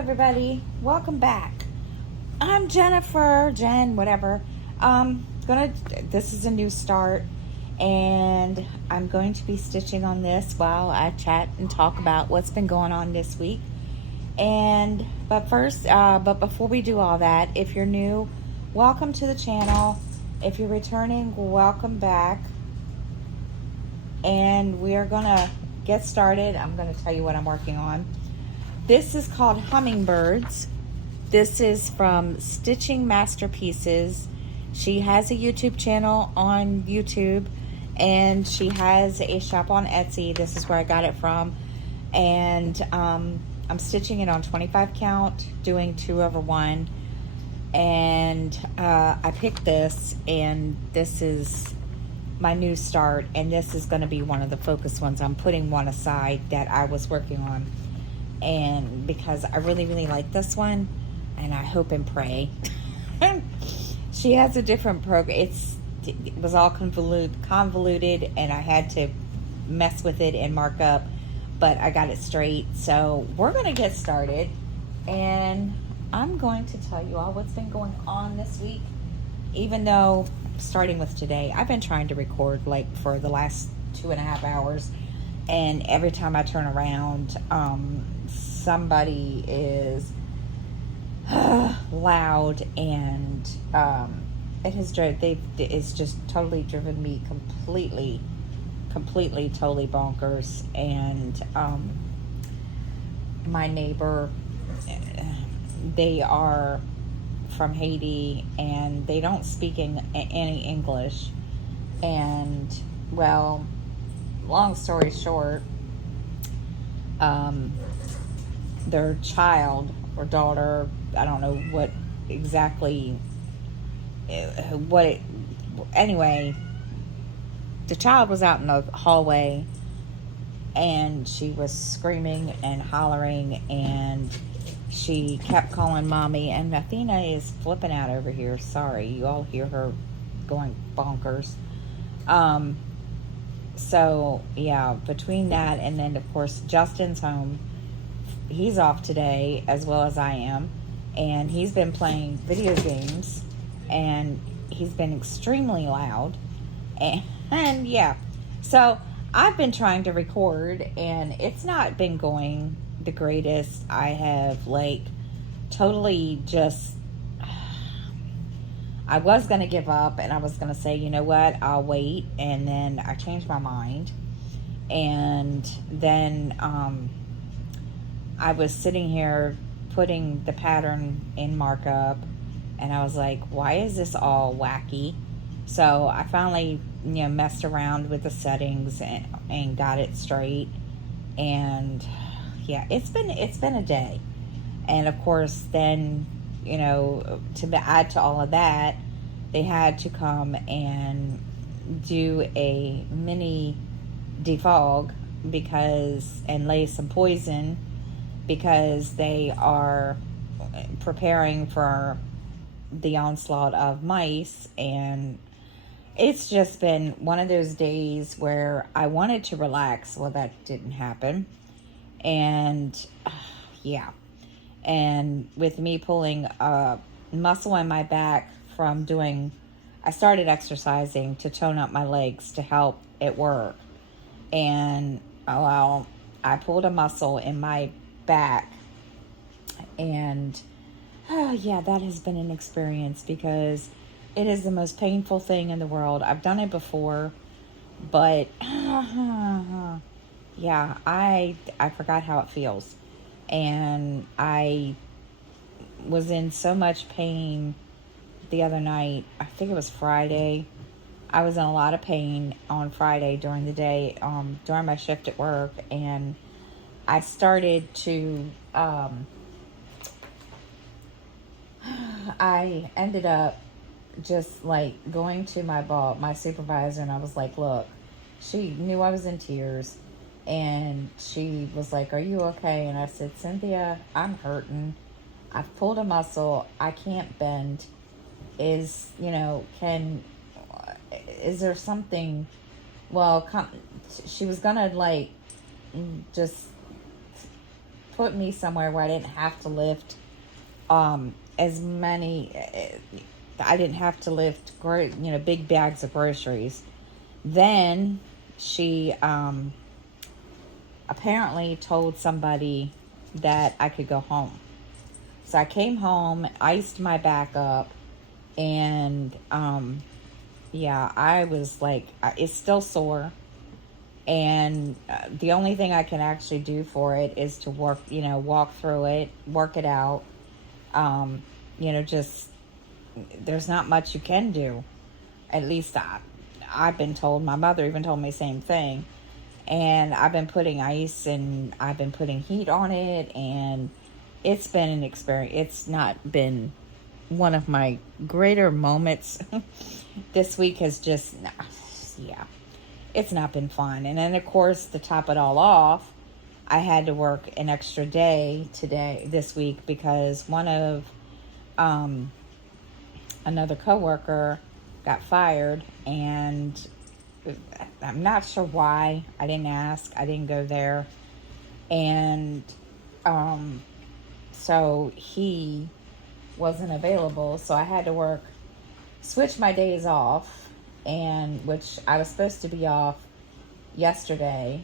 everybody. Welcome back. I'm Jennifer, Jen, whatever. This is a new start, and I'm going to be stitching on this while I chat and talk about what's been going on this week. But before we do all that, if you're new, welcome to the channel. If you're returning, welcome back. And we are gonna get started. I'm gonna tell you what I'm working on. This is called Hummingbirds. This is from Stitching Masterpieces. She has a YouTube channel on YouTube, and she has a shop on Etsy. This is where I got it from. And I'm stitching it on 25 count, doing 2/1. And I picked this, and this is my new start, and this is going to be one of the focus ones. I'm putting one aside that I was working on, and because I really like this one, and I hope and pray. She has a different program. It was all convoluted, and I had to mess with it and mark up, but I got it straight. So we're going to get started, and I'm going to tell you all what's been going on this week. Even though, starting with today, I've been trying to record like for the last 2.5 hours, and every time I turn around, somebody is loud, and it's just totally driven me completely totally bonkers. And my neighbor, they are from Haiti, and they don't speak any English. And well, long story short, their child or daughter, I don't know what exactly, anyway, the child was out in the hallway, and she was screaming and hollering, and she kept calling mommy, and Athena is flipping out over here. Sorry, you all hear her going bonkers. So yeah, between that, and then of course Justin's home. He's off today, as well as I am, and he's been playing video games, and he's been extremely loud, and yeah, so I've been trying to record, and it's not been going the greatest. I have totally just, I was going to give up, and I was going to say, you know what, I'll wait, and then I changed my mind. And then I was sitting here putting the pattern in markup, and I was like, why is this all wacky? So I finally, messed around with the settings and got it straight. And yeah, it's been a day. And of course, then, to add to all of that, they had to come and do a mini defog and lay some poison, because they are preparing for the onslaught of mice. And it's just been one of those days where I wanted to relax. Well, that didn't happen. And yeah, and with me pulling a muscle in my back from I started exercising to tone up my legs to help it work. And I pulled a muscle in my back, and yeah, that has been an experience, because it is the most painful thing in the world. I've done it before, but yeah, I forgot how it feels. And I was in so much pain the other night. I think it was Friday. I was in a lot of pain on Friday during the day, during my shift at work, and I started to, I ended up just going to my supervisor, and I was like, look, she knew I was in tears, and she was like, are you okay? And I said, Cynthia, I'm hurting. I've pulled a muscle. I can't bend. Is there something? Well, she was gonna just put me somewhere where I didn't have to lift as many. I didn't have to lift, big bags of groceries. Then she apparently told somebody that I could go home. So I came home, iced my back up, and yeah, I was like, it's still sore. And the only thing I can actually do for it is to walk through it, work it out. Just, there's not much you can do. At least I've been told. My mother even told me the same thing. And I've been putting ice and I've been putting heat on it, and it's been an experience. It's not been one of my greater moments. This week has just, yeah, it's not been fun. And then, of course, to top it all off, I had to work an extra day this week, because one of another coworker got fired, and I'm not sure why. I didn't ask. I didn't go there. And so he wasn't available, so I had to switch my days off, and which I was supposed to be off yesterday,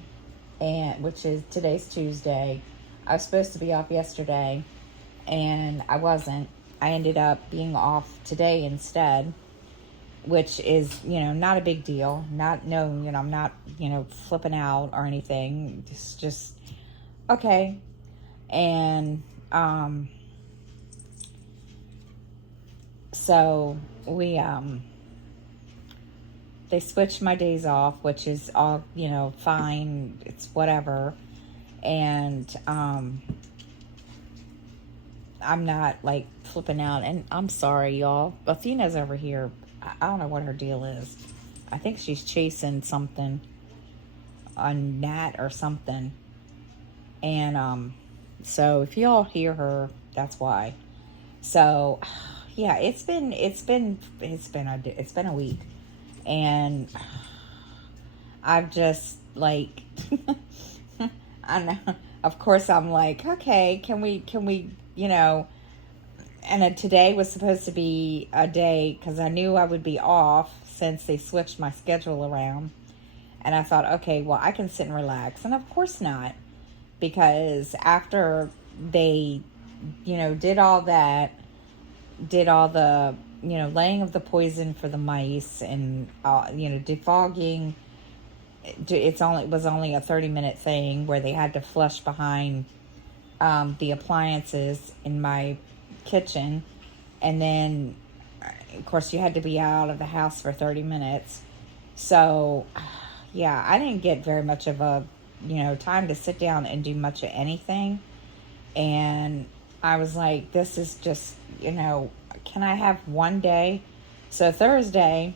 and which is today's Tuesday. I was supposed to be off yesterday, and I wasn't. I ended up being off today instead, which is, not a big deal. I'm not, flipping out or anything. It's just okay. And so they switched my days off, which is all, fine. It's whatever. And I'm not like flipping out, and I'm sorry, y'all. Athena's over here. I don't know what her deal is. I think she's chasing something, a gnat or something. And so if y'all hear her, that's why. So yeah, it's been a week, and I've just like I know. Of course, I'm like, okay, can we, and today was supposed to be a day, because I knew I would be off since they switched my schedule around. And I thought, okay, well, I can sit and relax. And of course not, because after they, did all that, did all the, laying of the poison for the mice, and, defogging, it was only a 30-minute thing where they had to flush behind the appliances in my kitchen, and then of course you had to be out of the house for 30 minutes. So yeah, I didn't get very much of a time to sit down and do much of anything. And I was like, this is just, can I have one day? So Thursday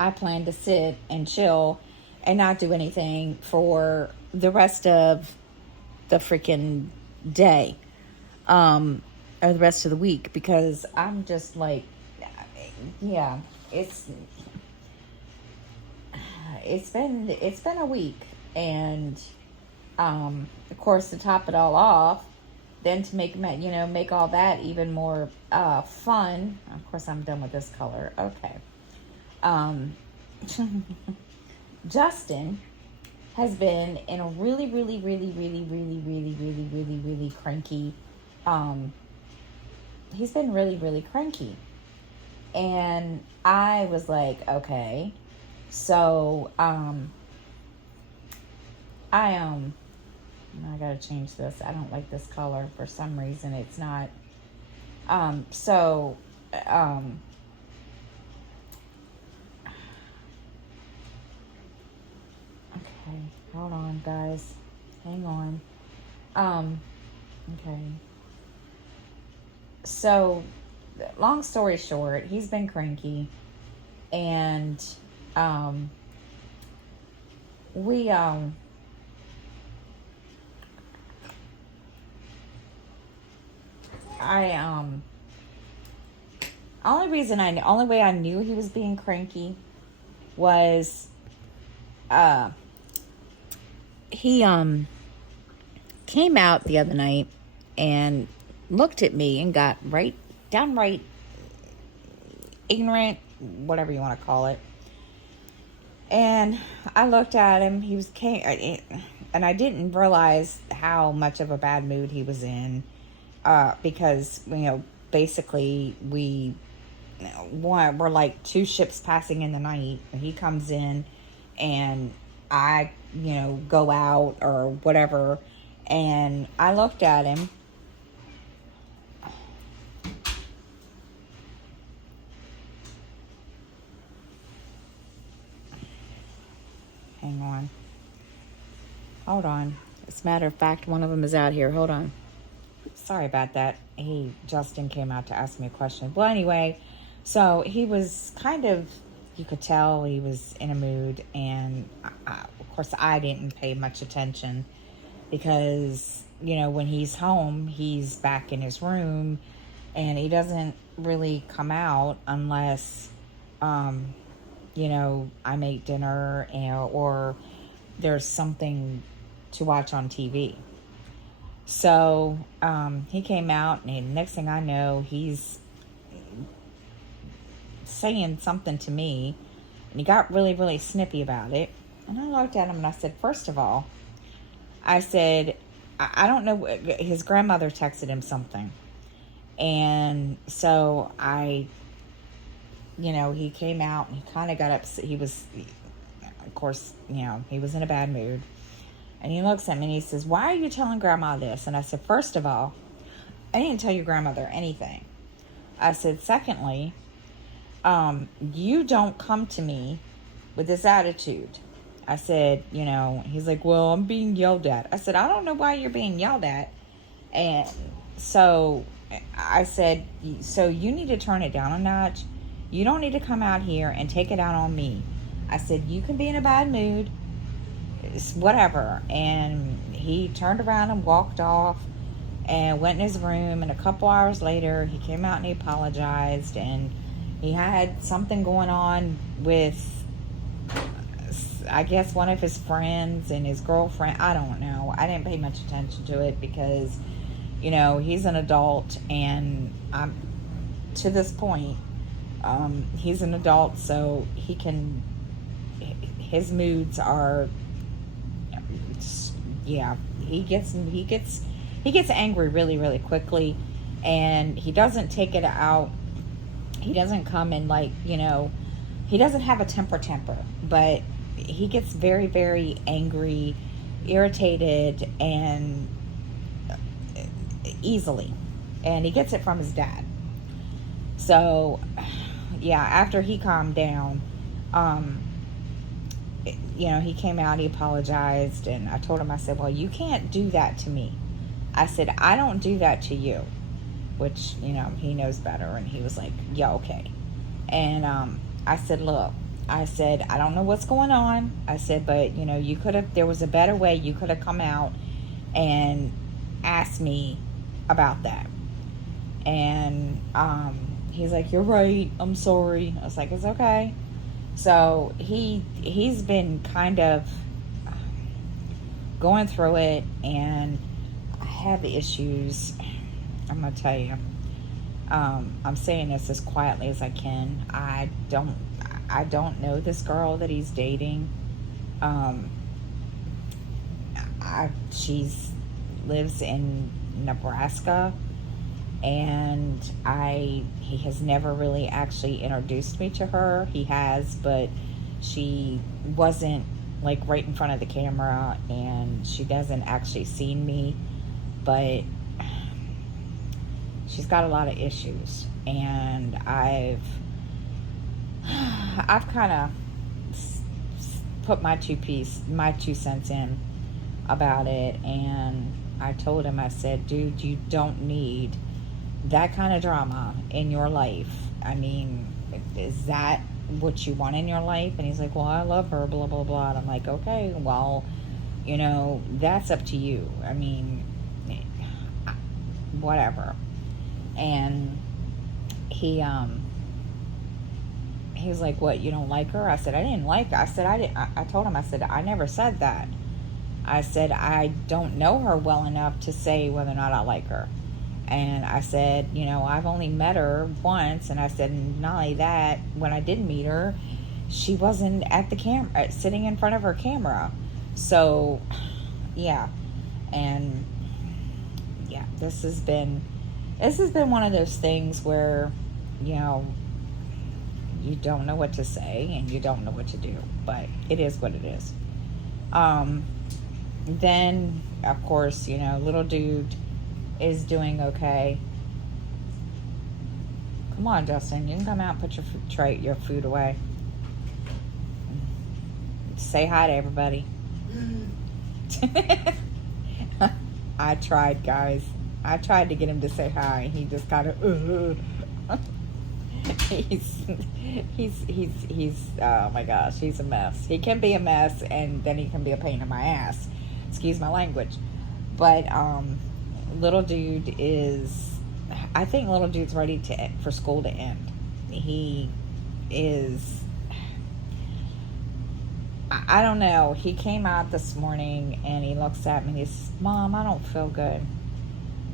I plan to sit and chill and not do anything for the rest of the freaking day, or the rest of the week, because I'm just like, yeah, it's been a week. And of course, to top it all off, then to make all that even more fun, of course I'm done with this color. Okay. Justin has been in a really, really, really, really, really, really, really, really, really cranky, he's been really, really cranky. And I was like, okay, so, I gotta change this. I don't like this color for some reason. It's not, okay, hold on, guys. Hang on. Okay. So, long story short, he's been cranky, and, we, only way I knew he was being cranky was, he came out the other night and looked at me and got downright ignorant, whatever you want to call it. And I looked at him. And I didn't realize how much of a bad mood he was in, because basically we're like two ships passing in the night. And he comes in, and I go out or whatever, and I looked at him. Hang on. Hold on. As a matter of fact, one of them is out here. Hold on. Sorry about that. Justin came out to ask me a question. Well, anyway, so he was kind of, you could tell he was in a mood. And, of course, I didn't pay much attention because, when he's home, he's back in his room. And he doesn't really come out unless, I make dinner or there's something to watch on TV. So he came out, and next thing I know, he's saying something to me, and he got really, really snippy about it. And I looked at him and I said, first of all, I said, I don't know, his grandmother texted him something. And so he came out and he kind of got upset. He was, of course, he was in a bad mood. And he looks at me and he says, why are you telling Grandma this? And I said, first of all, I didn't tell your grandmother anything. I said, secondly, you don't come to me with this attitude. I said, he's like, well, I'm being yelled at. I said, I don't know why you're being yelled at. And so I said, so you need to turn it down a notch. You don't need to come out here and take it out on me. I said, you can be in a bad mood. It's whatever. And he turned around and walked off and went in his room. And a couple hours later, he came out and he apologized. And he had something going on with, I guess, one of his friends and his girlfriend. I don't know. I didn't pay much attention to it because, he's an adult. And to this point, he's an adult, so his moods are, he gets angry really, really quickly, and he doesn't take it out. He doesn't come in he doesn't have a temper, but he gets very, very angry, irritated, and easily, and he gets it from his dad. So, after he calmed down, he came out, he apologized, and I told him, I said, well, you can't do that to me. I said, I don't do that to you, which, he knows better, and he was like, yeah, okay. And I said, look, I said, I don't know what's going on. I said, but, there was a better way. You could have come out and asked me about that. And he's like, you're right, I'm sorry. I was like, it's okay. So he's been kind of going through it, and I have issues. I'm gonna tell you. I'm saying this as quietly as I can. I don't know this girl that he's dating. She's lives in Nebraska, and he has never really actually introduced me to her. He has, but she wasn't like right in front of the camera, and she doesn't actually see me, but she's got a lot of issues, and I've kind of put my 2 cents in about it. And I told him, I said, dude, you don't need that kind of drama in your life. I mean, is that what you want in your life? And he's like, well, I love her, blah, blah, blah. And I'm like, okay, well, that's up to you. I mean, whatever. And he was like, what, you don't like her? I said, I didn't like her. I said, I told him, I said, I never said that. I said, I don't know her well enough to say whether or not I like her. And I said, I've only met her once. And I said, not only that, when I did meet her, she wasn't at the camera, sitting in front of her camera. So, yeah. And, yeah, this has been one of those things where, you don't know what to say and you don't know what to do. But it is what it is. Then, of course, little dude is doing okay. Come on, Justin. You can come out and put your food away. Say hi to everybody. I tried, guys. I tried to get him to say hi. He just kind of. He's. Oh my gosh, he's a mess. He can be a mess, and then he can be a pain in my ass. Excuse my language, but little dude is. I think little dude's ready for school to end. He is. I don't know. He came out this morning and he looks at me and he says, "Mom, I don't feel good."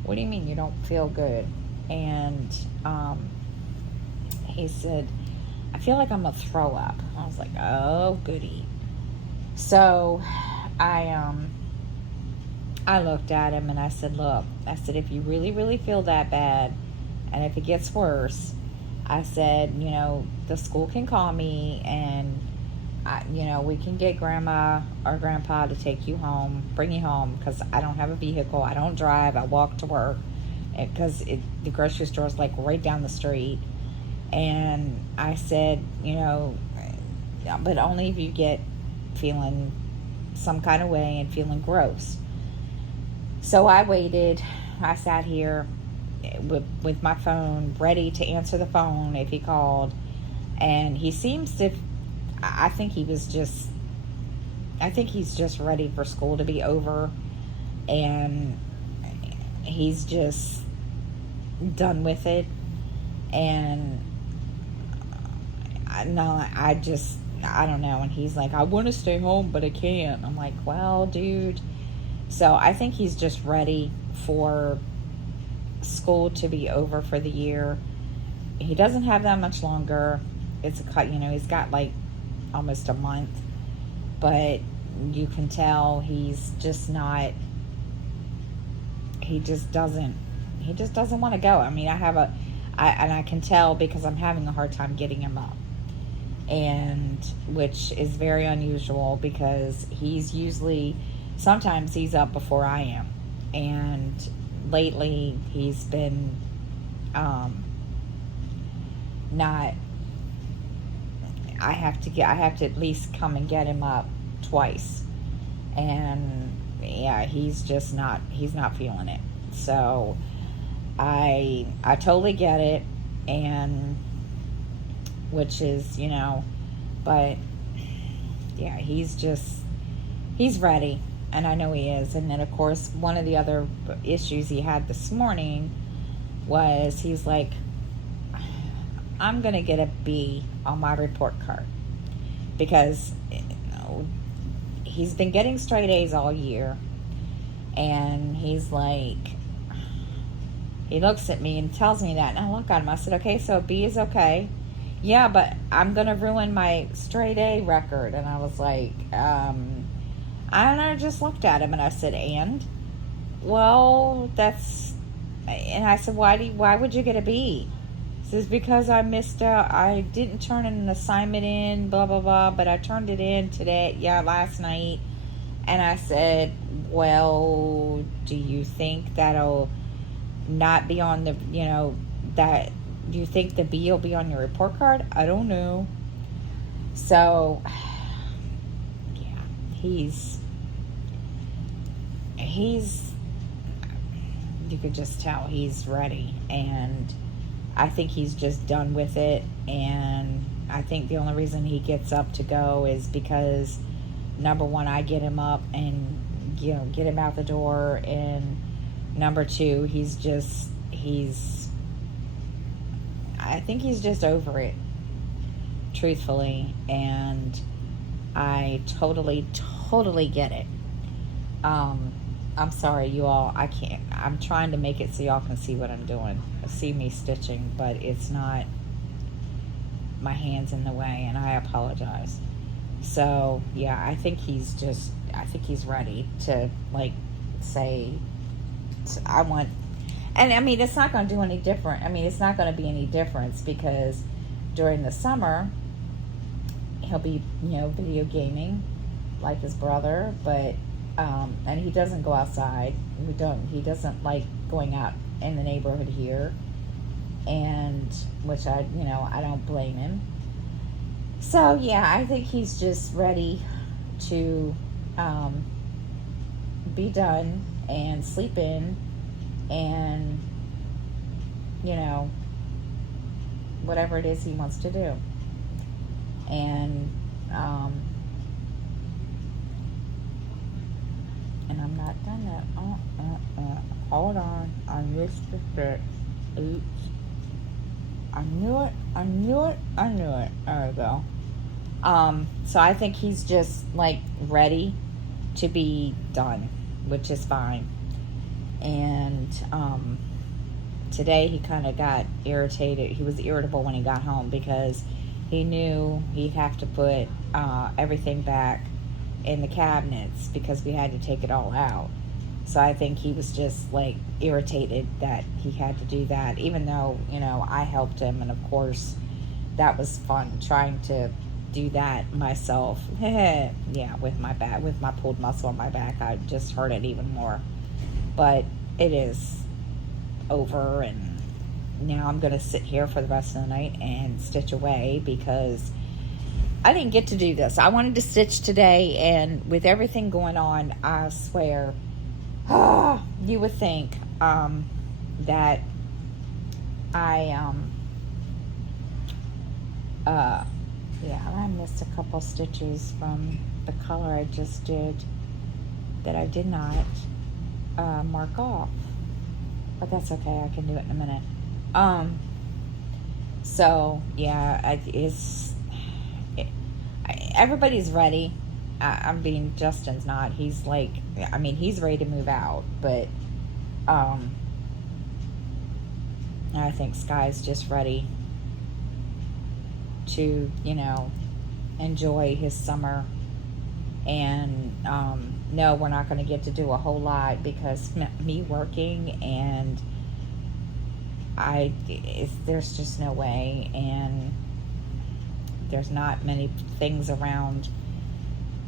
What do you mean you don't feel good? And he said, "I feel like I'm gonna throw up." I was like, "Oh, goody." So I looked at him and I said, "Look," I said, "if you really, really feel that bad, and if it gets worse," I said, "the school can call me and we can get grandma or grandpa to take you home, bring you home, because I don't have a vehicle. I don't drive. I walk to work because the grocery store is like right down the street." And I said, but only if you get feeling some kind of way and feeling gross. So I waited. I sat here with my phone ready to answer the phone if he called. And he seems to, I think he's just ready for school to be over. And he's just done with it. And I don't know. And he's like, "I want to stay home, but I can't." I'm like, "Well, dude." So I think he's just ready for school to be over for the year. He doesn't have that much longer. It's he's got like almost a month, but you can tell he's just not. He just doesn't want to go. I mean, I can tell because I'm having a hard time getting him up. And which is very unusual because sometimes he's up before I am. And lately he's been not. I have to at least come and get him up twice. And yeah, he's not feeling it. So I totally get it, and which is, but yeah, he's ready, and I know he is. And then of course one of the other issues he had this morning was he's like, "I'm gonna get a B on my report card," because he's been getting straight A's all year. And he's like, he looks at me and tells me that, and I look at him. I said, "Okay, so a B is okay." "Yeah, but I'm going to ruin my straight A record." And I was like, and I just looked at him and I said, "And?" "Well, and I said, why would you get a B?" He says, "Because I missed out. I didn't turn an assignment in, blah, blah, blah, but I turned it in last night." And I said, "Well, do you think that'll not be on the, do you think the B will be on your report card?" "I don't know." So, yeah, he's, you could just tell he's ready. And I think he's just done with it. And I think the only reason he gets up to go is because, number one, I get him up and, get him out the door. And number two, I think he's just over it, truthfully. And I totally get it. I'm sorry, you all. I can't. I'm trying to make it so y'all can see what I'm doing. See me stitching, but it's not. My hand's in the way, and I apologize. So yeah, I think he's just. I think he's ready to like say, I want. And I mean, it's not going to do any different. I mean, it's not going to be any difference because during the summer he'll be, video gaming like his brother, but and he doesn't go outside. He doesn't like going out in the neighborhood here, and which I don't blame him. So yeah, I think he's just ready to be done and sleep in, and whatever it is he wants to do. And I'm not done yet. Hold on. I missed the bit. Oops. I knew it. There we go. So I think he's just like ready to be done, which is fine. And today he kind of got irritated. He was irritable when he got home because he knew he'd have to put everything back in the cabinets because we had to take it all out. So I think he was just like irritated that he had to do that, even though I helped him, and of course that was fun trying to do that myself. Yeah, with my back, with my pulled muscle in my back, I just hurt it even more. But it is over, and now I'm gonna sit here for the rest of the night and stitch away because I didn't get to do this. I wanted to stitch today, and with everything going on, I swear, you would think that I missed a couple stitches from the color I just did that I did not mark off, but that's okay. I can do it in a minute. So yeah, everybody's ready. Justin's not. He's like, he's ready to move out, but I think Sky's just ready to, enjoy his summer. And no, we're not going to get to do a whole lot because me working, and there's just no way, and there's not many things around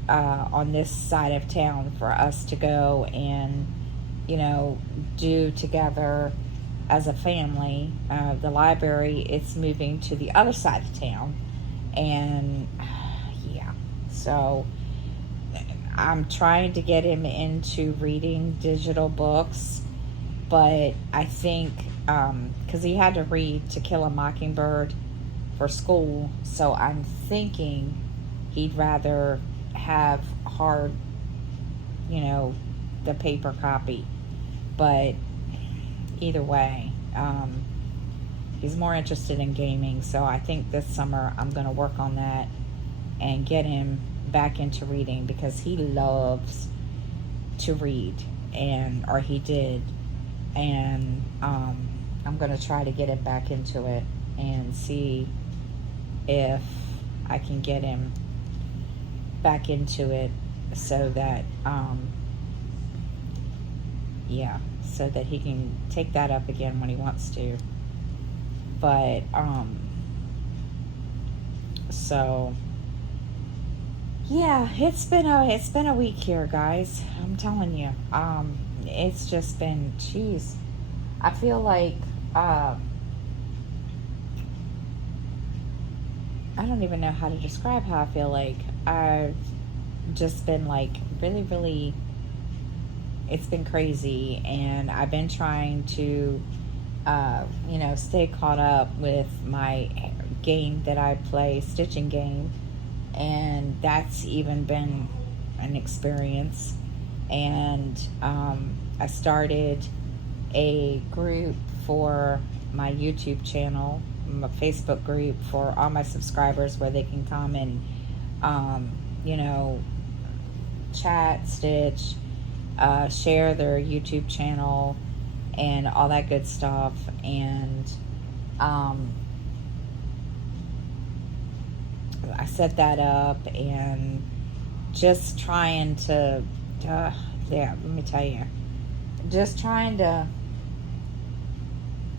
on this side of town for us to go and do together as a family. The library, it's moving to the other side of town, and yeah, so I'm trying to get him into reading digital books, but I think because he had to read To Kill a Mockingbird for school, so I'm thinking he'd rather have hard, the paper copy. But either way, he's more interested in gaming, so I think this summer I'm going to work on that and get him back into reading because he loves to read, or he did, and I'm going to try to get him back into it and see if I can get him back into it so that so that he can take that up again when he wants to. But so yeah, it's been a week here, guys. I'm telling you, it's just been, jeez, I feel like I don't even know how to describe how I feel like. I've just been like really, really, it's been crazy, and I've been trying to stay caught up with my game that I play, stitching game, and that's even been an experience. And I started a group for my YouTube channel, a Facebook group for all my subscribers where they can come and chat, stitch, share their YouTube channel and all that good stuff. And I set that up and just trying to, yeah, let me tell you, just trying to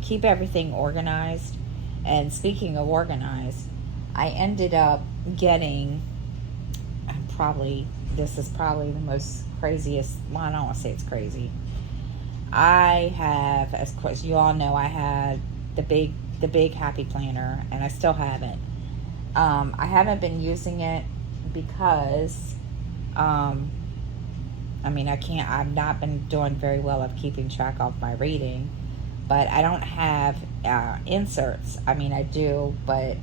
keep everything organized. And speaking of organized, I ended up getting, this is probably the most craziest, well, I don't want to say it's crazy. I have, as course you all know, I had the big Happy Planner, and I still have it. I haven't been using it because, I've not been doing very well at keeping track of my reading, but I don't have inserts. I mean, I do, but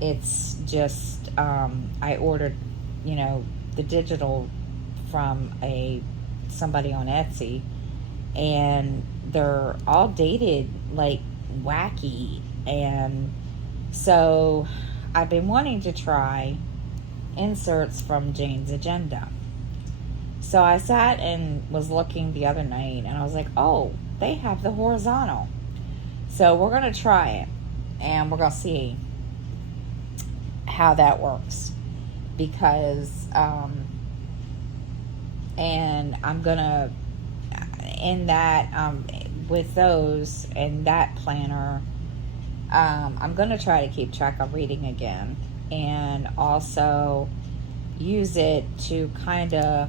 it's just, I ordered, the digital from somebody on Etsy, and they're all dated like wacky. And so I've been wanting to try inserts from Jane's Agenda. So I sat and was looking the other night, and I was like, oh, they have the horizontal. So we're going to try it, and we're going to see how that works. Because, and I'm going to, in that, with those, in that planner, I'm going to try to keep track of reading again, and also use it to kind of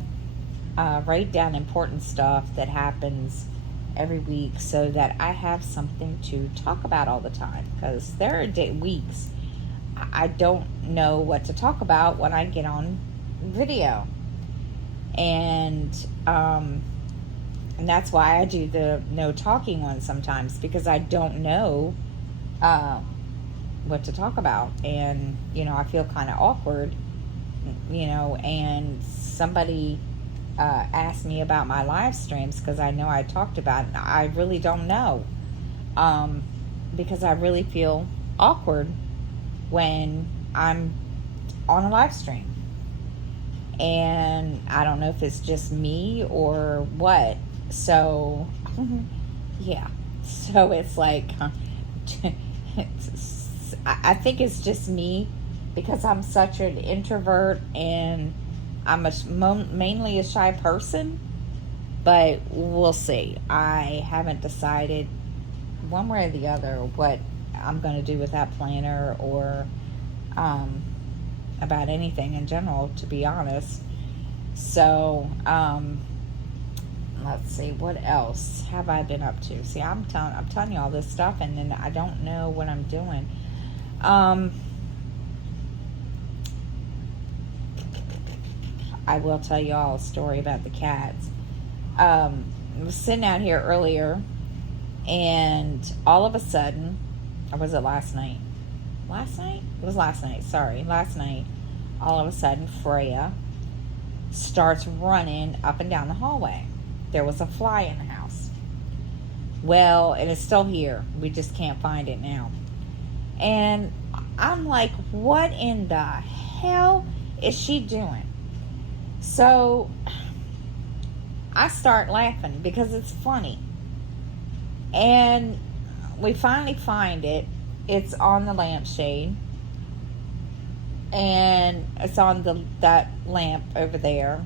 write down important stuff that happens every week, so that I have something to talk about all the time. Because there are weeks I don't know what to talk about when I get on video, and that's why I do the no talking one sometimes, because I don't know what to talk about. And I feel kind of awkward, and somebody asked me about my live streams, because I know I talked about it. I really don't know, because I really feel awkward when I'm on a live stream, and I don't know if it's just me or what. So yeah, so it's like I think it's just me, because I'm such an introvert, and I'm mainly a shy person. But we'll see. I haven't decided one way or the other what I'm going to do with that planner, or about anything in general, to be honest. So let's see, what else have I been up to? See, I'm telling you all this stuff, and then I don't know what I'm doing. I will tell you all a story about the cats. I was sitting out here earlier, and all of a sudden, or was it last night? Last night? It was last night, sorry. Last night, all of a sudden, Freya starts running up and down the hallway. There was a fly in the house. Well, and it's still here. We just can't find it now. And I'm like, what in the hell is she doing? So I start laughing because it's funny. And we finally find it. It's on the lampshade. And it's on that lamp over there.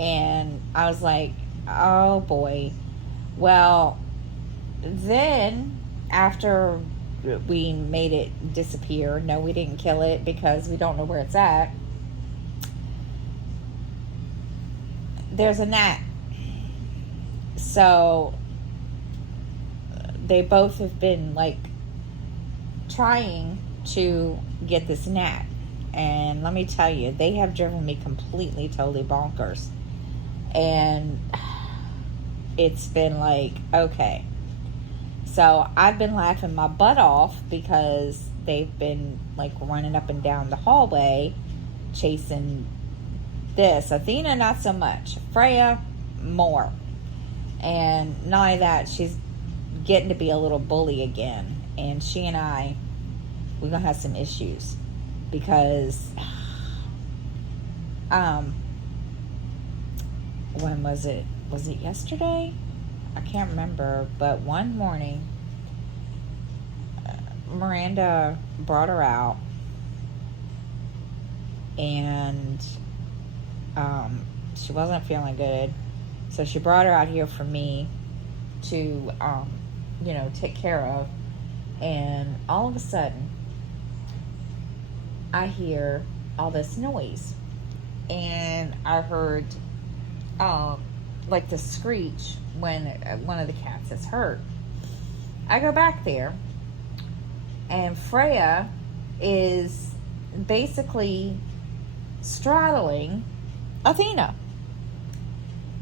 And I was like, oh boy. Well, then after we made it disappear, no, we didn't kill it because we don't know where it's at, there's a gnat. So they both have been like trying to get this gnat, and let me tell you, they have driven me completely totally bonkers. And it's been like, okay, so I've been laughing my butt off because they've been like running up and down the hallway chasing this. Athena, not so much. Freya, more. And not only that, she's getting to be a little bully again. And she and I, we're going to have some issues. Because when was it? Was it yesterday? I can't remember, but one morning, Miranda brought her out, and she wasn't feeling good, so she brought her out here for me to, take care of. And all of a sudden, I hear all this noise, and I heard like the screech when one of the cats is hurt. I go back there, and Freya is basically straddling Athena.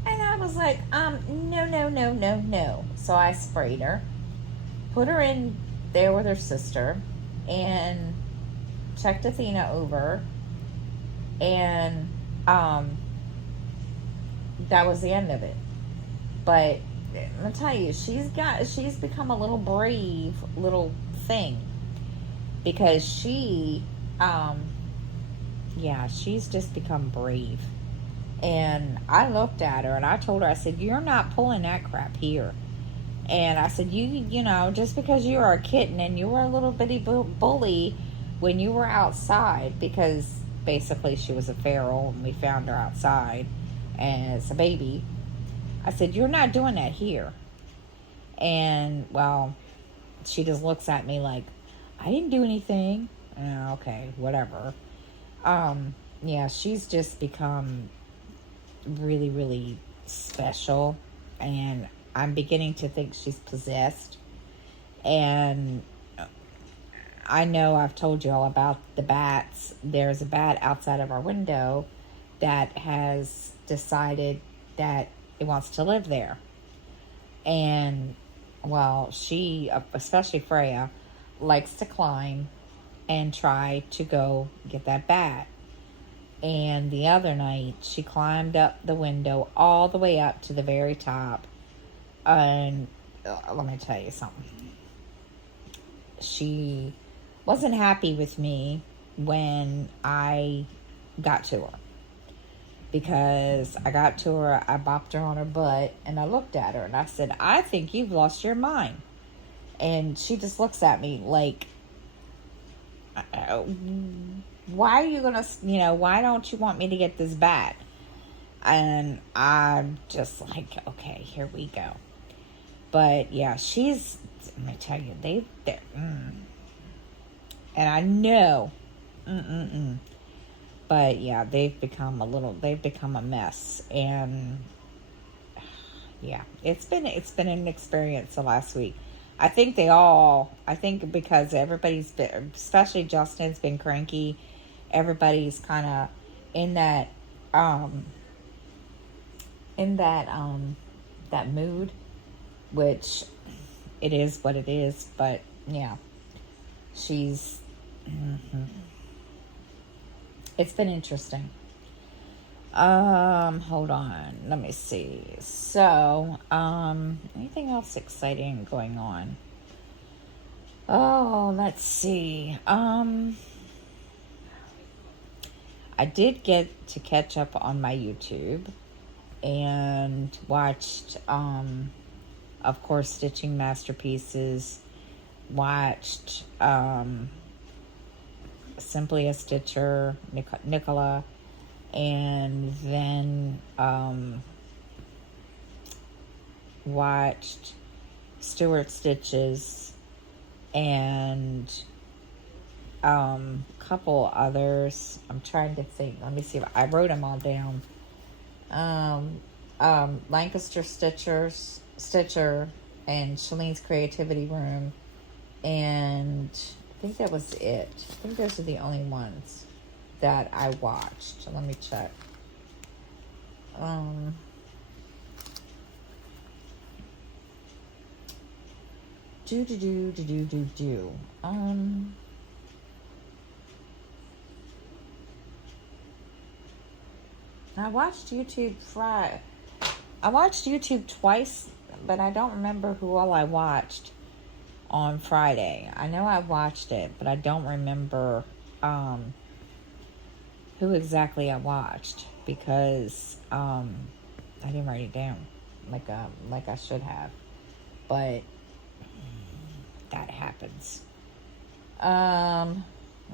And I was like, no, no, no, no, no. So I sprayed her, put her in there with her sister, and checked Athena over, and that was the end of it. But I'm gonna tell you, she's become a little brave little thing, because she's just become brave. And I looked at her and I told her, I said, you're not pulling that crap here. And I said, you know, just because you are a kitten and you were a little bitty bully when you were outside, because basically she was a feral and we found her outside as a baby. I said, you're not doing that here. And, well, she just looks at me like, I didn't do anything. Okay, whatever. Yeah, she's just become really, really special. And I'm beginning to think she's possessed. And I know I've told you all about the bats. There's a bat outside of our window that has decided that it wants to live there. And, well, she, especially Freya, likes to climb and try to go get that bat. And the other night, she climbed up the window all the way up to the very top. And let me tell you something. She wasn't happy with me when I got to her. Because I got to her, I bopped her on her butt, and I looked at her, and I said, I think you've lost your mind. And she just looks at me like, why are you going to, why don't you want me to get this bat? And I'm just like, okay, here we go. But yeah, let me tell you, and I know, but yeah, they've become a mess. And yeah, it's been an experience the last week. I think because everybody's been, especially Justin's been cranky. Everybody's kind of in that that mood, which it is what it is. But yeah, it's been interesting. Hold on, let me see. So, anything else exciting going on? Oh, let's see. I did get to catch up on my YouTube and watched, of course, Stitching Masterpieces, watched, Simply a Stitcher, Nicola, and then, watched Stuart Stitches, and couple others. I'm trying to think. Let me see if I wrote them all down. Lancaster Stitcher, and Shalene's Creativity Room, and I think that was it. I think those are the only ones that I watched. Let me check. I watched YouTube I watched YouTube twice, but I don't remember who all I watched on Friday. I know I watched it, but I don't remember who exactly I watched, because I didn't write it down like I should have, but that happens. Let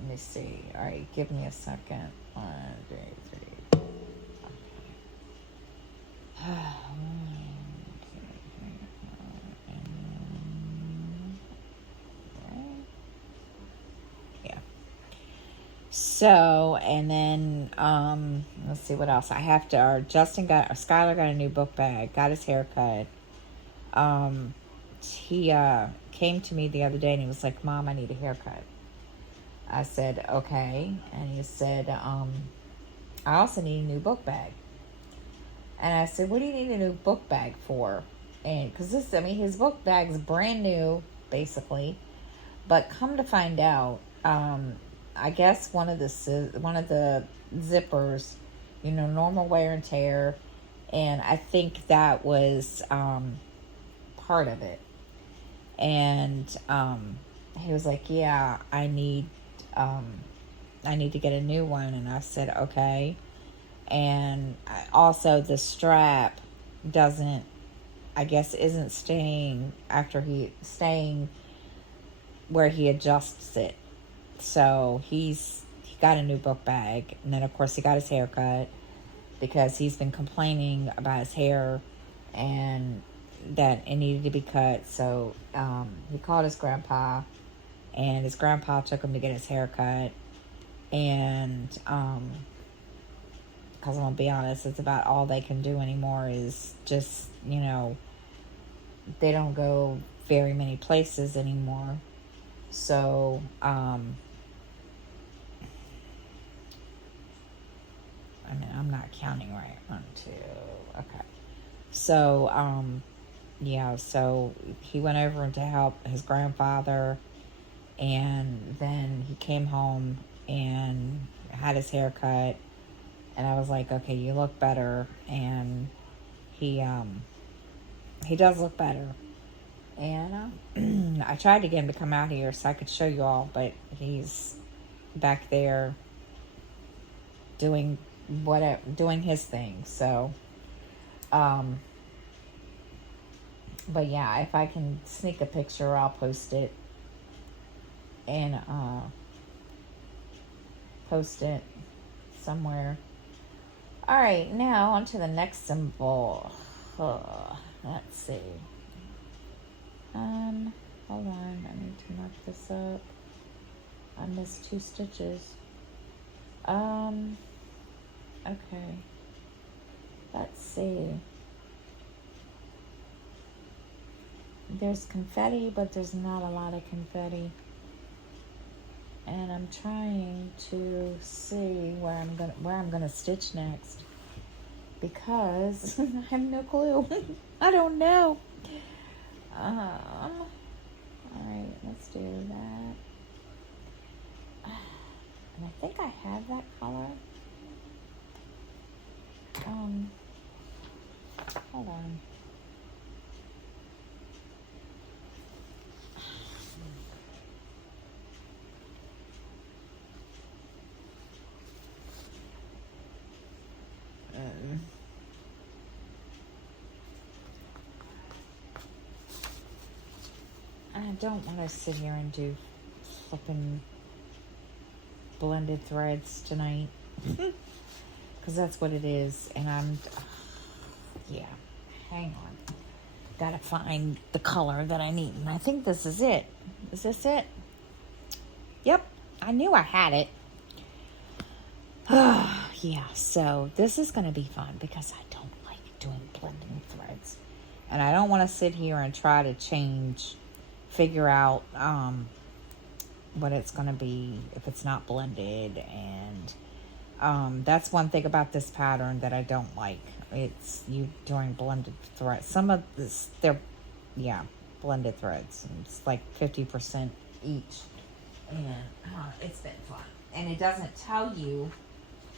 me see. All right, give me a second. 1, 2, 3. Okay. Yeah. So, and then, let's see what else. I have to, Skylar got a new book bag, got his hair cut. He came to me the other day and he was like, Mom, I need a haircut. I said, okay. And he said, I also need a new book bag. And I said, what do you need a new book bag for? And because his book bag's brand new, basically. But come to find out, I guess one of the zippers, normal wear and tear, and I think that was part of it. And he was like, yeah, I need to get a new one. And I said, okay. And also the strap isn't staying where he adjusts it. So he got a new book bag. And then of course he got his hair cut because he's been complaining about his hair and that it needed to be cut. So he called his grandpa, and his grandpa took him to get his hair cut. And because I'm going to be honest, it's about all they can do anymore is just, they don't go very many places anymore. So, I'm not counting right. 1, 2, okay. So, so he went over to help his grandfather, and then he came home and had his hair cut. And I was like, okay, you look better. And he does look better. And I tried to get him to come out here so I could show you all, but he's back there doing his thing. So, but yeah, if I can sneak a picture, I'll post it. And post it somewhere. All right, now on to the next symbol. Let's see. Hold on. I need to mark this up. I missed 2 stitches. Okay. Let's see. There's confetti, but there's not a lot of confetti. And I'm trying to see where I'm gonna stitch next, because I have no clue. I don't know. All right, let's do that. And I think I have that color. Hold on. I don't want to sit here and do flipping blended threads tonight, because that's what it is. And hang on, gotta find the color that I need, and I think this is it. Is this it? Yep, I knew I had it. Yeah, so this is gonna be fun because I don't like doing blending threads, and I don't want to sit here and try to figure out what it's going to be if it's not blended. And that's one thing about this pattern that I don't like. It's you doing blended threads. Some of this, they're blended threads. It's like 50% each, and it's been fun. And it doesn't tell you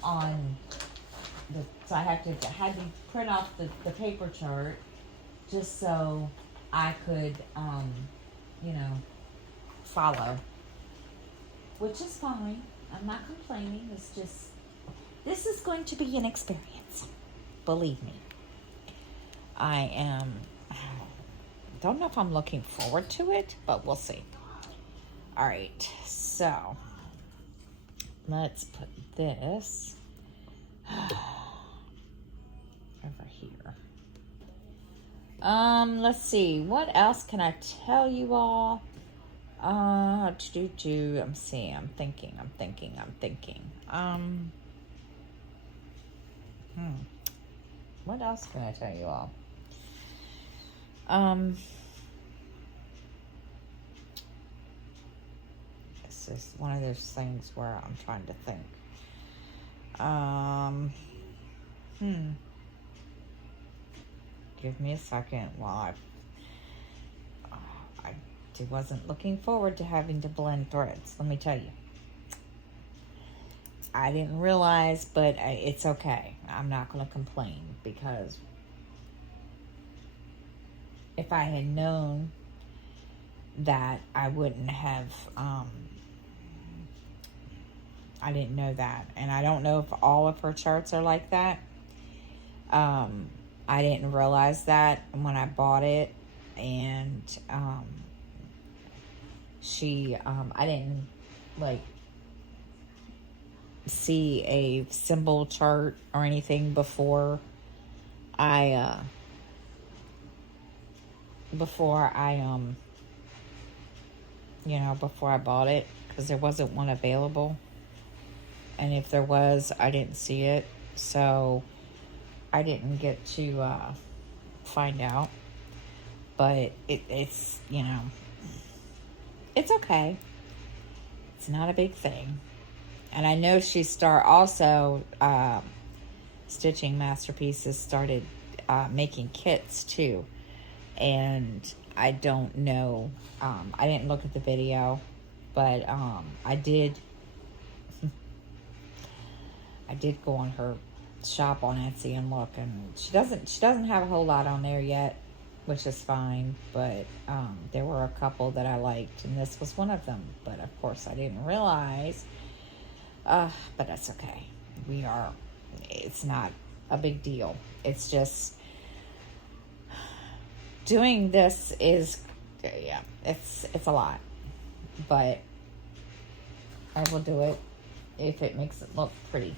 on so I had to print off the paper chart just so I could follow, which is fine. I'm not complaining. It's just, this is going to be an experience, believe me. don't know if I'm looking forward to it, but we'll see. All right, so let's put this over here. Let's see, what else can I tell you all? I'm thinking. What else can I tell you all? This is one of those things where I'm trying to think. Give me a second while I wasn't looking forward to having to blend threads. Let me tell you. I didn't realize, but it's okay. I'm not going to complain, because if I had known that, I wouldn't have, I didn't know that. And I don't know if all of her charts are like that. I didn't realize that when I bought it, and I didn't like see a symbol chart or anything before I before I bought it, because there wasn't one available, and if there was, I didn't see it, so I didn't get to find out. But it's it's okay. It's not a big thing. And I know she also Stitching Masterpieces started making kits too. And I don't know, I didn't look at the video, but I did go on her shop on Etsy and look, and she doesn't have a whole lot on there yet, which is fine, but there were a couple that I liked, and this was one of them. But of course I didn't realize, but that's okay. It's not a big deal. It's just, doing this is, it's a lot, but I will do it if it makes it look pretty.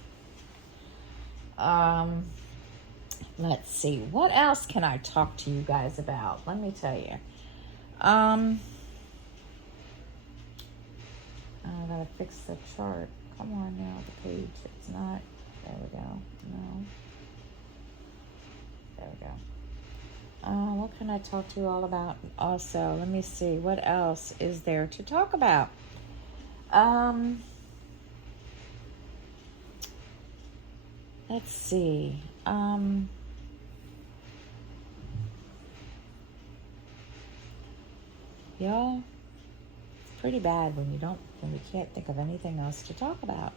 Let's see, what else can I talk to you guys about? Let me tell you. I gotta fix the chart. Come on now, the page. It's not. There we go. No. There we go. What can I talk to you all about? Also, let me see. What else is there to talk about? Let's see. Y'all, it's pretty bad when you can't think of anything else to talk about.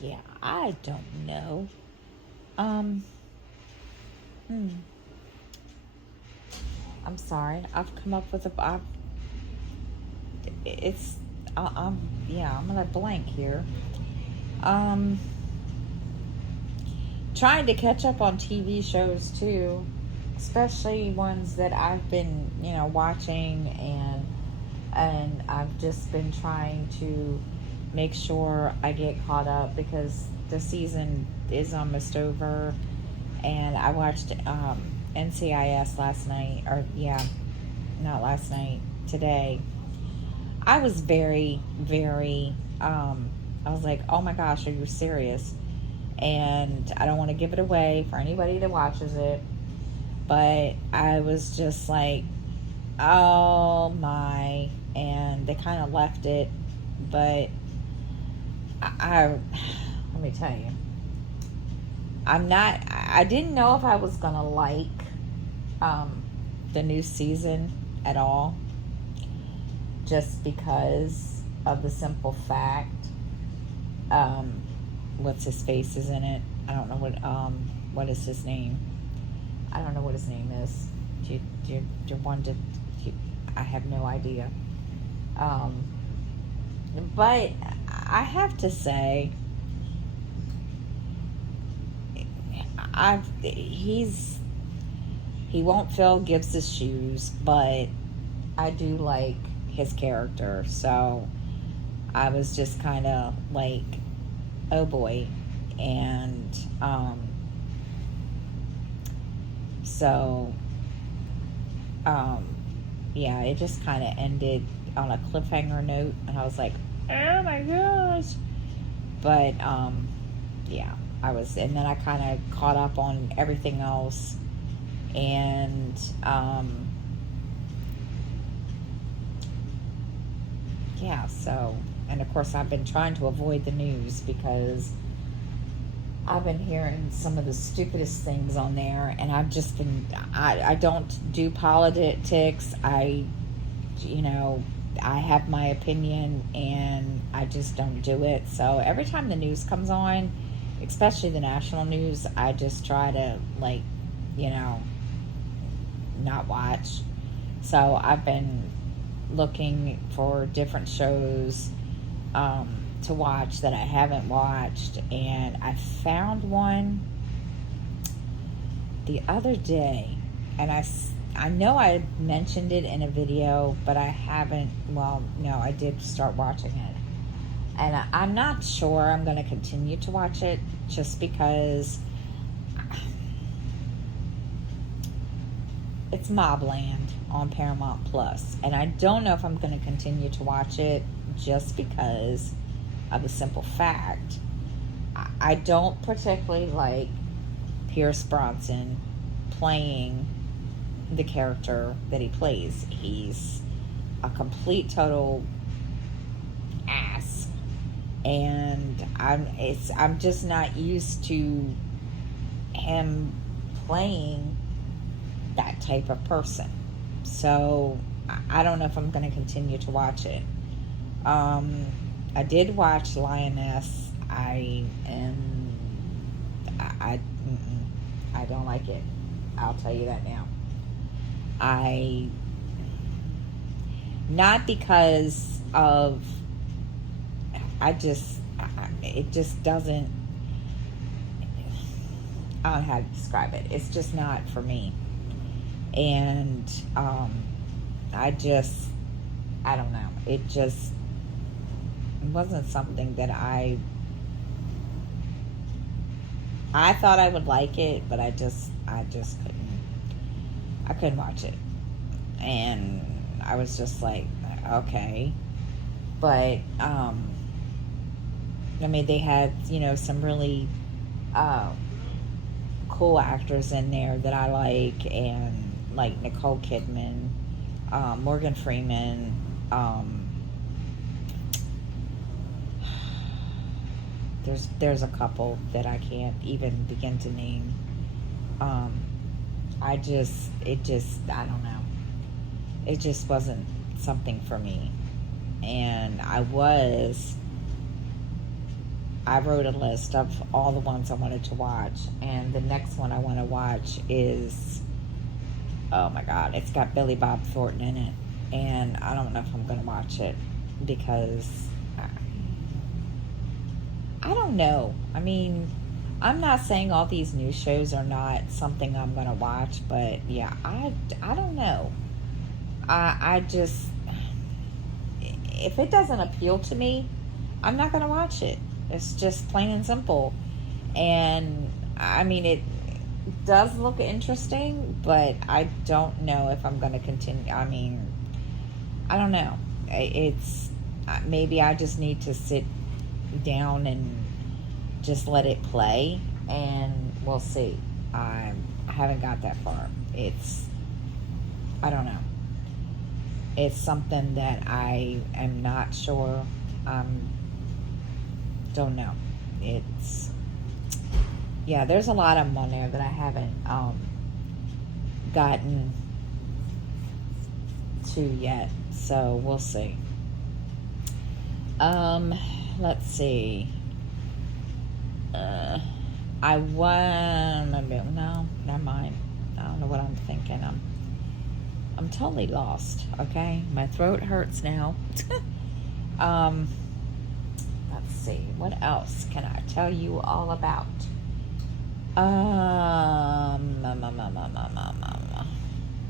Yeah, I don't know. I'm sorry. I've come up with I'm gonna blank here. Trying to catch up on TV shows too, especially ones that I've been, watching, and I've just been trying to make sure I get caught up, because the season is almost over. And I watched NCIS last night, not last night, today. I was very, very, I was like, oh my gosh, are you serious? And I don't want to give it away for anybody that watches it, but I was just like, oh my, and they kind of left it, but let me tell you, I didn't know if I was going to like the new season at all, just because of the simple fact, what's his face is in it. I don't know what is his name. I don't know what his name is. I have no idea. But I have to say, he won't fill Gibbs's shoes, but I do like his character. So I was just kind of like, oh boy. And so yeah, it just kind of ended on a cliffhanger note, and I was like, oh my gosh. But yeah, and then I kind of caught up on everything else, and yeah, so, and of course I've been trying to avoid the news because I've been hearing some of the stupidest things on there, and I've just been, I don't do politics. I have my opinion, and I just don't do it. So every time the news comes on, especially the national news, I just try to, like, not watch. So I've been looking for different shows to watch that I haven't watched, and I found one the other day, and I know I mentioned it in a video, but I haven't. Well, no, I did start watching it, and I'm not sure I'm going to continue to watch it, just because it's Mobland on Paramount Plus, and I don't know if I'm going to continue to watch it, just because of the simple fact I don't particularly like Pierce Bronson playing the character that he plays. He's a complete total ass, and I'm just not used to him playing that type of person. So I don't know if I'm going to continue to watch it. I did watch Lioness. I don't like it. I'll tell you that now. Not because of, it just doesn't, I don't know how to describe it. It's just not for me. And I don't know. It wasn't something that I thought I would like it, but I just couldn't watch it. And I was just like, okay. But I mean, they had, some really cool actors in there that I like, and like Nicole Kidman, Morgan Freeman, there's a couple that I can't even begin to name. I don't know. It just wasn't something for me. And I wrote a list of all the ones I wanted to watch, and the next one I want to watch is, oh my God, it's got Billy Bob Thornton in it, and I don't know if I'm going to watch it, because I don't know. I mean, I'm not saying all these news shows are not something I'm going to watch, but yeah, I don't know. I just, if it doesn't appeal to me, I'm not going to watch it. It's just plain and simple. And I mean, it does look interesting, but I don't know if I'm going to continue. I mean, I don't know. It's maybe I just need to sit down and just let it play, and we'll see. I haven't got that far. I don't know. It's something that I am not sure. Don't know. There's a lot of them on there that I haven't gotten to yet, so we'll see. Let's see. No, never mind. I don't know what I'm thinking. I'm I'm totally lost, okay? My throat hurts now. Let's see. What else can I tell you all about?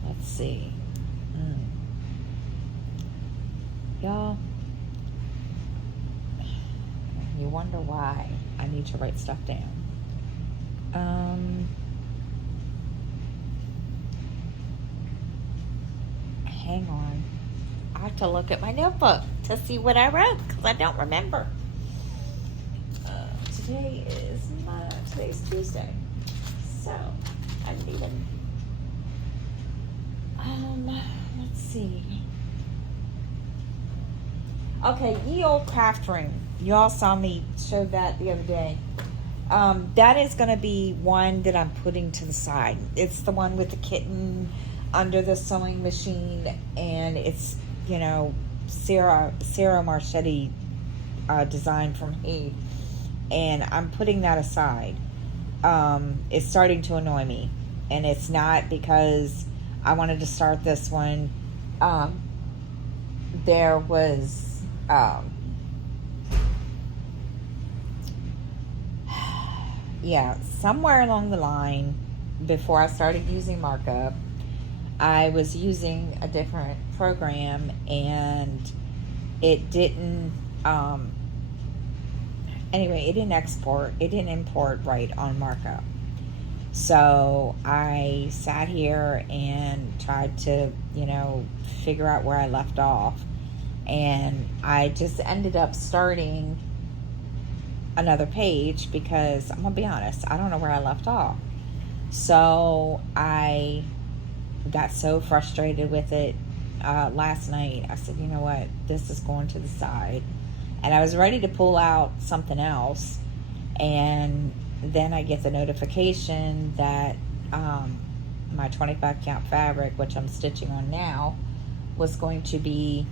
Let's see. Y'all, you wonder why I need to write stuff down. Hang on. I have to look at my notebook to see what I wrote because I don't remember. Today's Tuesday, so I didn't even. Let's see. Okay, ye old craft room. You all saw me show that the other day. That is going to be one that I'm putting to the side. It's the one with the kitten under the sewing machine, and it's, Sarah Marchetti design from Heath, and I'm putting that aside. It's starting to annoy me, and it's not because I wanted to start this one. There was somewhere along the line, before I started using markup, I was using a different program, and it didn't it didn't import right on markup. So I sat here and tried to figure out where I left off, and I just ended up starting another page because I'm gonna be honest, I don't know where I left off. So I got so frustrated with it last night. I said, you know what, this is going to the side, and I was ready to pull out something else, and then I get the notification that my 25 count fabric, which I'm stitching on now, was going to be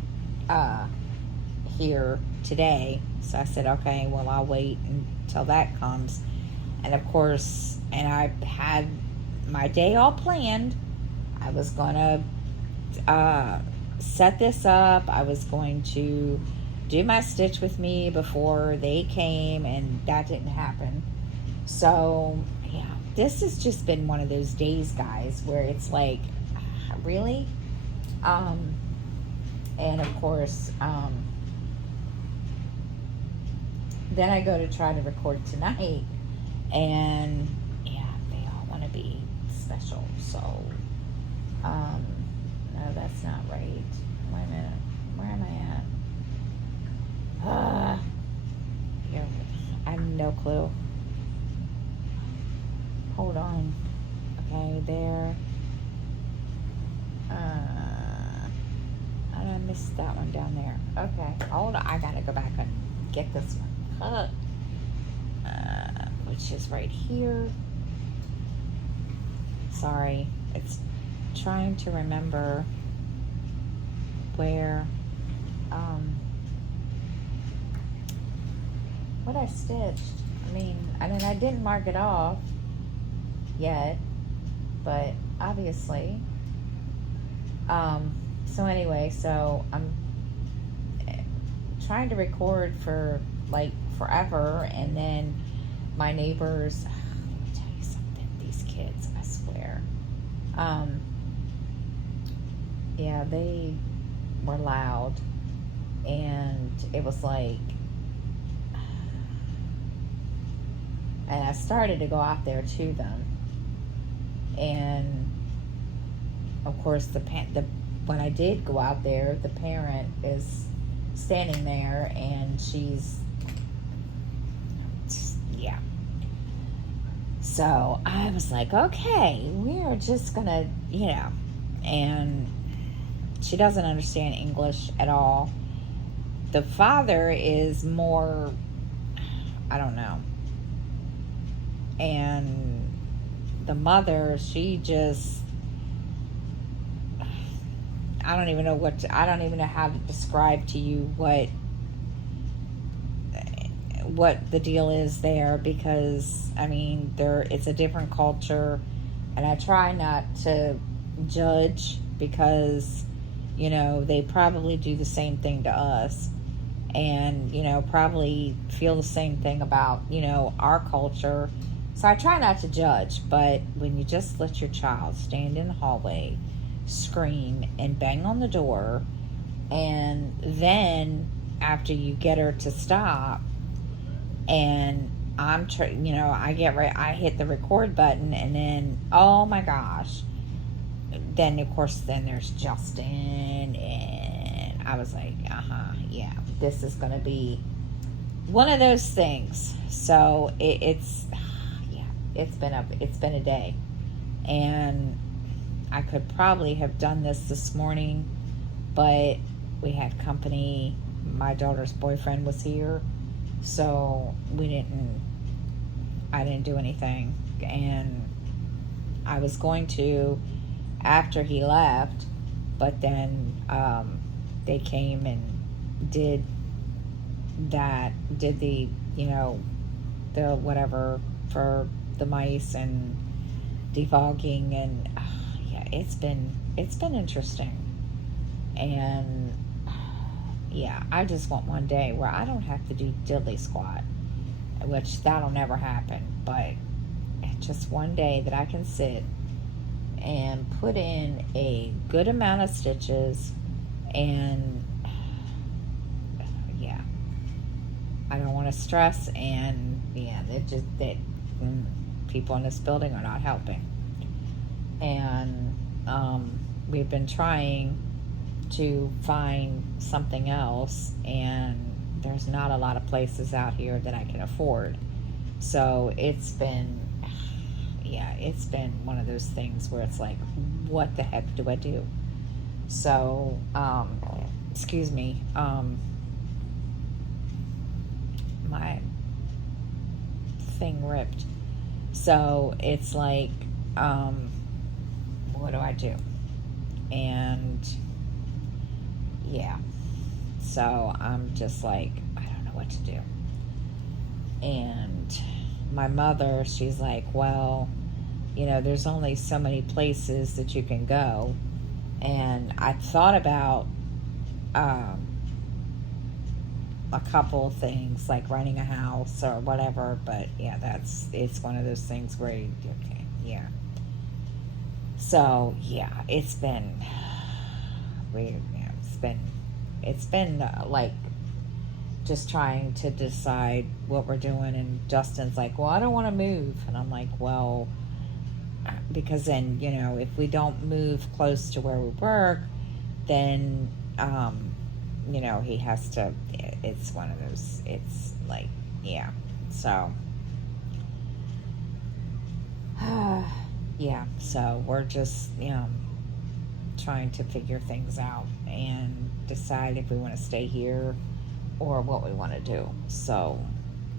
here today. So I said, okay, well, I'll wait until that comes. And of course, and I had my day all planned. I was going to set this up. I was going to do my stitch with me before they came, and that didn't happen. So, yeah, this has just been one of those days, guys, where it's like, really? And of course, then I go to try to record tonight, and yeah, they all want to be special. So, no, that's not right. Wait a minute. Where am I at? Here, I have no clue. Hold on. Okay, there. I missed that one down there. Okay, hold on. I gotta go back and get this one. Which is right here. Sorry, it's trying to remember where what I stitched. I mean, I didn't mark it off yet, but obviously. So anyway, so I'm trying to record for like forever, and then my neighbors, let me tell you something, these kids, I swear, yeah, they were loud, and it was like, and I started to go out there to them, and of course when I did go out there, the parent is standing there, and she's, yeah. So I was like, okay, we are just gonna, and she doesn't understand English at all. The father is more, I don't know. And the mother, she just, I don't even know how to describe to you what the deal is there, because it's a different culture, and I try not to judge because, they probably do the same thing to us, and, probably feel the same thing about, our culture. So I try not to judge, but when you just let your child stand in the hallway, scream, and bang on the door, and then after you get her to stop, and I get right, I hit the record button, and then, oh my gosh, then of course, then there's Justin, and I was like, yeah, this is gonna be one of those things. So it's been a day, and I could probably have done this morning, but we had company. My daughter's boyfriend was here, so I didn't do anything, and I was going to after he left, but then they came and did the the whatever for the mice and defogging, and yeah, it's been interesting. And yeah, I just want one day where I don't have to do diddly squat, which that'll never happen, but just one day that I can sit and put in a good amount of stitches, and yeah, I don't want to stress, and yeah, that people in this building are not helping. And we've been trying to find something else, and there's not a lot of places out here that I can afford. So it's been one of those things where it's like, what the heck do I do? So excuse me, my thing ripped. So it's like, what do I do? And yeah, so I'm just like, I don't know what to do. And my mother, she's like, well, there's only so many places that you can go. And I thought about a couple of things, like renting a house or whatever, but yeah, it's one of those things where okay, yeah. So yeah, it's been like just trying to decide what we're doing. And Justin's like, well, I don't want to move, and I'm like, well, because then if we don't move close to where we work, then he has to, it's one of those, it's like, yeah, so yeah, so we're just trying to figure things out and decide if we want to stay here or what we want to do. So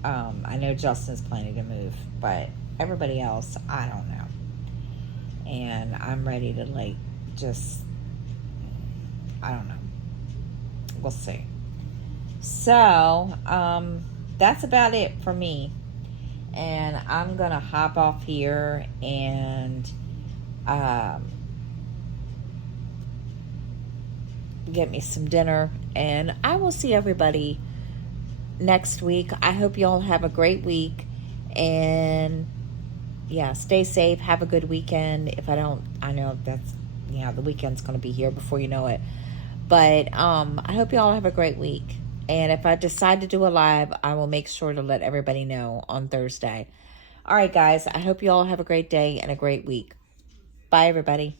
I know Justin's planning to move, but everybody else, I don't know. And I'm ready to I don't know. We'll see. So that's about it for me. And I'm going to hop off here and get me some dinner. And I will see everybody next week. I hope you all have a great week. And yeah, stay safe. Have a good weekend. If I don't, I know that's, the weekend's going to be here before you know it. But I hope you all have a great week. And if I decide to do a live, I will make sure to let everybody know on Thursday. All right, guys, I hope you all have a great day and a great week. Bye, everybody.